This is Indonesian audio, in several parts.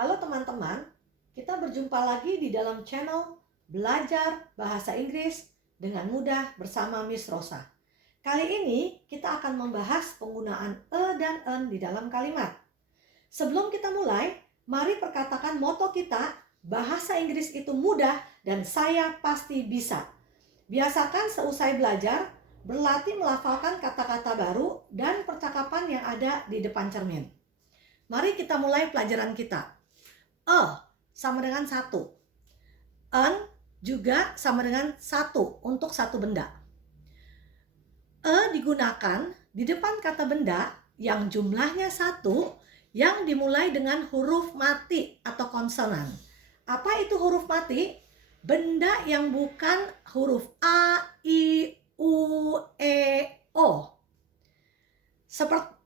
Halo teman-teman, kita berjumpa lagi di dalam channel Belajar Bahasa Inggris dengan Mudah bersama Miss Rosa. Kali ini kita akan membahas penggunaan e dan en di dalam kalimat. Sebelum kita mulai, mari perkatakan moto kita, bahasa Inggris itu mudah dan saya pasti bisa. Biasakan seusai belajar, berlatih melafalkan kata-kata baru dan percakapan yang ada di depan cermin. Mari kita mulai pelajaran kita. E sama dengan 1. En juga sama dengan 1 untuk satu benda. E digunakan di depan kata benda yang jumlahnya 1 yang dimulai dengan huruf mati atau konsonan. Apa itu huruf mati? Benda yang bukan huruf A, I, U, E, O.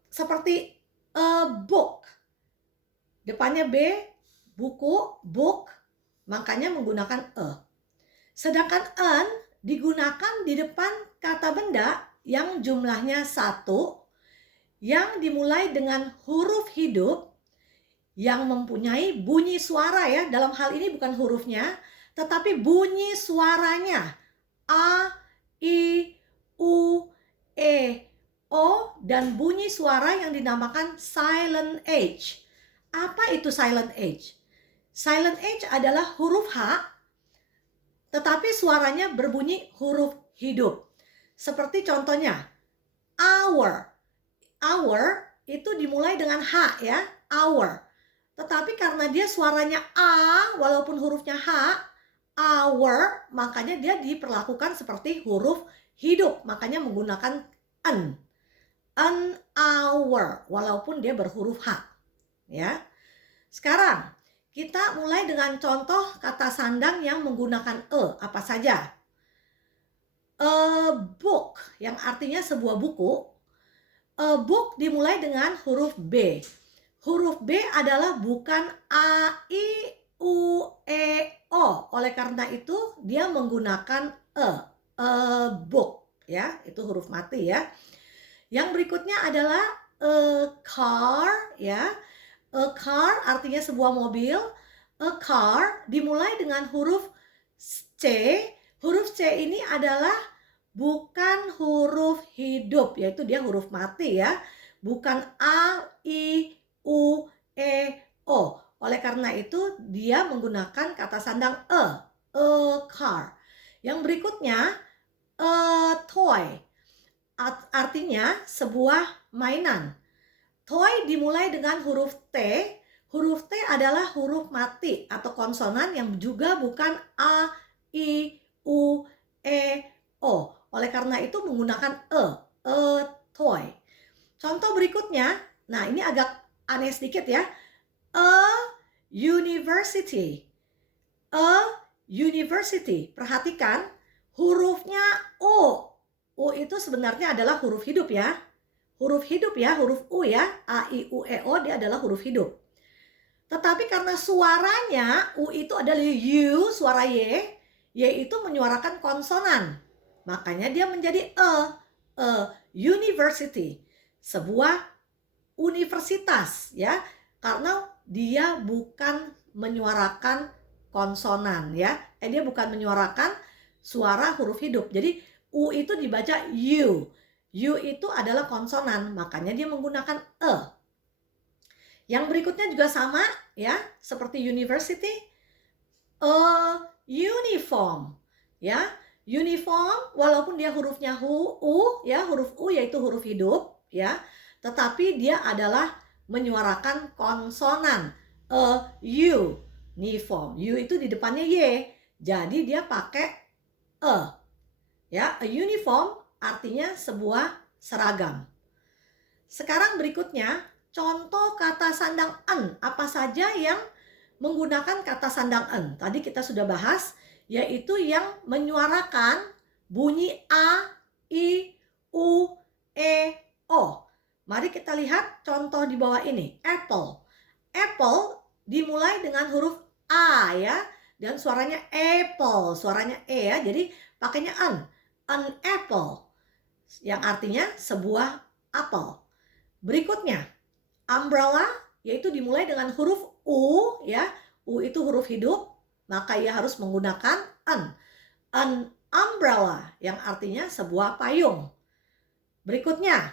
Seperti a book. Depannya B, buku, book, makanya menggunakan e. Sedangkan en digunakan di depan kata benda yang jumlahnya 1 yang dimulai dengan huruf hidup yang mempunyai bunyi suara ya. Dalam hal ini bukan hurufnya, tetapi bunyi suaranya. A, I, U, E, O, dan bunyi suara yang dinamakan silent H. Apa itu silent H? Silent H adalah huruf H, tetapi suaranya berbunyi huruf hidup. Seperti contohnya, hour. Hour itu dimulai dengan H ya, hour. Tetapi karena dia suaranya A, walaupun hurufnya H, hour, makanya dia diperlakukan seperti huruf hidup. Makanya menggunakan an. An hour, walaupun dia berhuruf H. Ya. Sekarang kita mulai dengan contoh kata sandang yang menggunakan e. Apa saja? A book yang artinya sebuah buku. A book dimulai dengan huruf B. Huruf B adalah bukan A, I, U, E, O. Oleh karena itu dia menggunakan e. A book ya, itu huruf mati ya. Yang berikutnya adalah a car ya. A car artinya sebuah mobil. A car dimulai dengan huruf C. Huruf C ini adalah bukan huruf hidup, yaitu dia huruf mati ya. Bukan A, I, U, E, O. Oleh karena itu dia menggunakan kata sandang e. A car. Yang berikutnya a toy. Artinya sebuah mainan. Toy dimulai dengan huruf T. Huruf T adalah huruf mati atau konsonan yang juga bukan A, I, U, E, O. Oleh karena itu menggunakan e. A toy. Contoh berikutnya, nah ini agak aneh sedikit ya. A university. A university. Perhatikan hurufnya O. O itu sebenarnya adalah huruf hidup ya. Huruf hidup ya, huruf U ya, A, I, U, E, O, dia adalah huruf hidup. Tetapi karena suaranya, U itu adalah U, suara Y itu menyuarakan konsonan. Makanya dia menjadi a university, sebuah universitas ya, karena dia bukan menyuarakan konsonan ya, dia bukan menyuarakan suara huruf hidup. Jadi U itu dibaca U. U itu adalah konsonan, makanya dia menggunakan e. Yang berikutnya juga sama ya, seperti university. A uniform ya. Uniform walaupun dia hurufnya U ya, huruf U yaitu huruf hidup ya, tetapi dia adalah menyuarakan konsonan. A uniform. U itu di depannya Y. Jadi dia pakai e. Ya, a uniform artinya sebuah seragam. Sekarang berikutnya, contoh kata sandang en. Apa saja yang menggunakan kata sandang en? Tadi kita sudah bahas, yaitu yang menyuarakan bunyi A, I, U, E, O. Mari kita lihat contoh di bawah ini. Apple. Apple dimulai dengan huruf A ya, dan suaranya apple, suaranya E ya. Jadi pakainya en. An apple, yang artinya sebuah apel. Berikutnya, umbrella, yaitu dimulai dengan huruf U ya. U itu huruf hidup, maka ia harus menggunakan an. An umbrella yang artinya sebuah payung. Berikutnya,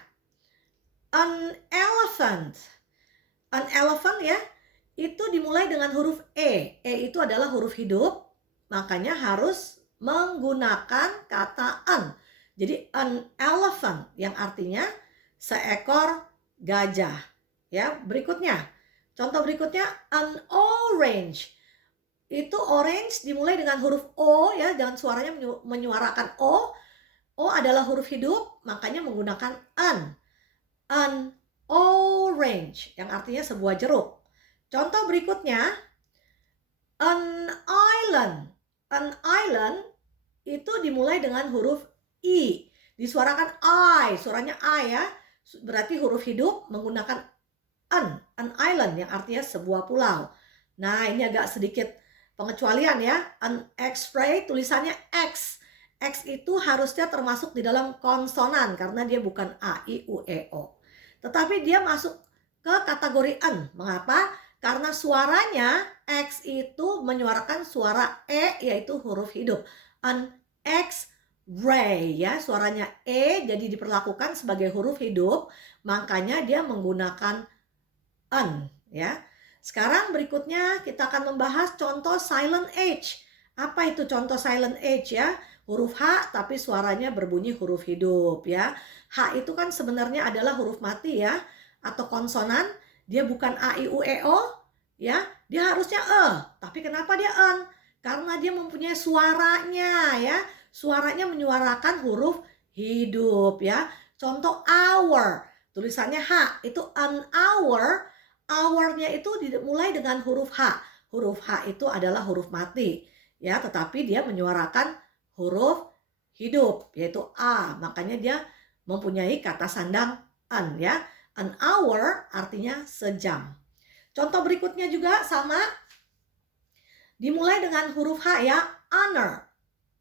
an elephant. An elephant ya, itu dimulai dengan huruf E. E itu adalah huruf hidup, makanya harus menggunakan kata an. Jadi an elephant yang artinya seekor gajah. Ya, berikutnya. Contoh berikutnya an orange. Itu orange dimulai dengan huruf O ya, jangan suaranya menyuarakan O. O adalah huruf hidup, makanya menggunakan an. An orange yang artinya sebuah jeruk. Contoh berikutnya an island. An island itu dimulai dengan huruf I. Disuarakan I, suaranya I ya. Berarti huruf hidup menggunakan an island yang artinya sebuah pulau. Nah, ini agak sedikit pengecualian ya. An X-ray tulisannya X. X itu harusnya termasuk di dalam konsonan karena dia bukan A, I, U, E, O. Tetapi dia masuk ke kategori an. Mengapa? Karena suaranya X itu menyuarakan suara E yaitu huruf hidup. An X-ray ya, suaranya E jadi diperlakukan sebagai huruf hidup, makanya dia menggunakan an ya. Sekarang berikutnya kita akan membahas contoh silent H. Apa itu contoh silent H ya? Huruf H tapi suaranya berbunyi huruf hidup ya. H itu kan sebenarnya adalah huruf mati ya, atau konsonan. Dia bukan A, I, U, E, O ya. Dia harusnya tapi kenapa dia an? Karena dia mempunyai suaranya ya. Suaranya menyuarakan huruf hidup ya. Contoh hour, tulisannya H, itu an hour. Hour-nya itu dimulai dengan huruf H. Huruf H itu adalah huruf mati ya, tetapi dia menyuarakan huruf hidup yaitu A. Makanya dia mempunyai kata sandang an ya. An hour artinya sejam. Contoh berikutnya juga sama. Dimulai dengan huruf H ya, honor.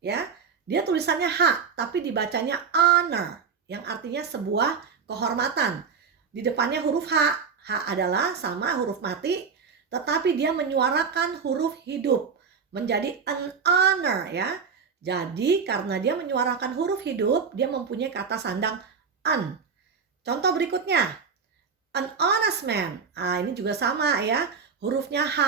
Ya. Dia tulisannya H tapi dibacanya honor yang artinya sebuah kehormatan. Di depannya huruf H. H adalah sama huruf mati tetapi dia menyuarakan huruf hidup menjadi an honor ya. Jadi karena dia menyuarakan huruf hidup, dia mempunyai kata sandang an. Contoh berikutnya, an honest man. Nah, ini juga sama ya. Hurufnya H,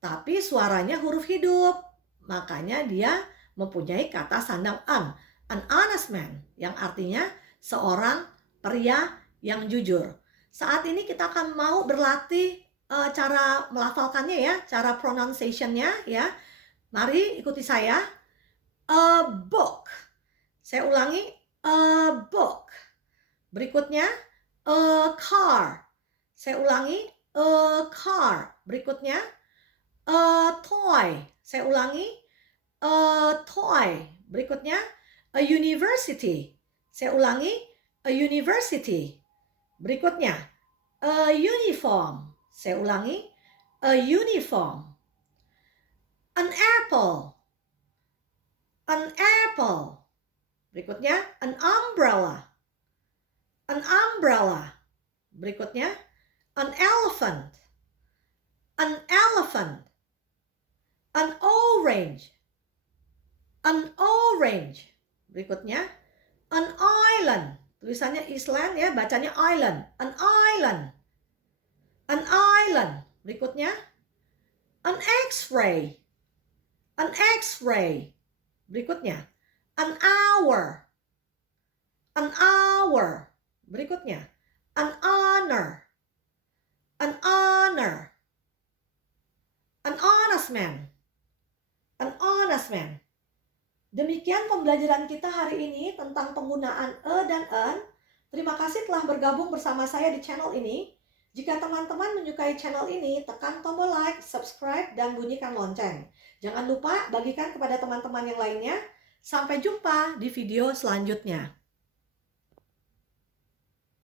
tapi suaranya huruf hidup. Makanya dia mempunyai kata sandang an. An honest man, yang artinya seorang pria yang jujur. Saat ini kita akan mau berlatih cara melafalkannya ya, cara pronunciation-nya ya. Mari ikuti saya. A book. Saya ulangi, a book. Berikutnya, a car. Saya ulangi, a car. Berikutnya, a toy. Saya ulangi, a toy. Berikutnya, a university. Saya ulangi, a university. Berikutnya, a uniform. Saya ulangi, a uniform. An apple. An apple. Berikutnya, an umbrella. An umbrella. Berikutnya, an elephant. An elephant. An orange. An orange. Berikutnya, an island. Tulisannya Island ya, bacanya island. An island. An island. Berikutnya, an X-ray. An X-ray. Berikutnya, an hour. An hour. Berikutnya, an honor. An honor. An honest man. An honest man. Demikian pembelajaran kita hari ini tentang penggunaan e dan an. Terima kasih telah bergabung bersama saya di channel ini. Jika teman-teman menyukai channel ini, tekan tombol like, subscribe, dan bunyikan lonceng. Jangan lupa bagikan kepada teman-teman yang lainnya. Sampai jumpa di video selanjutnya.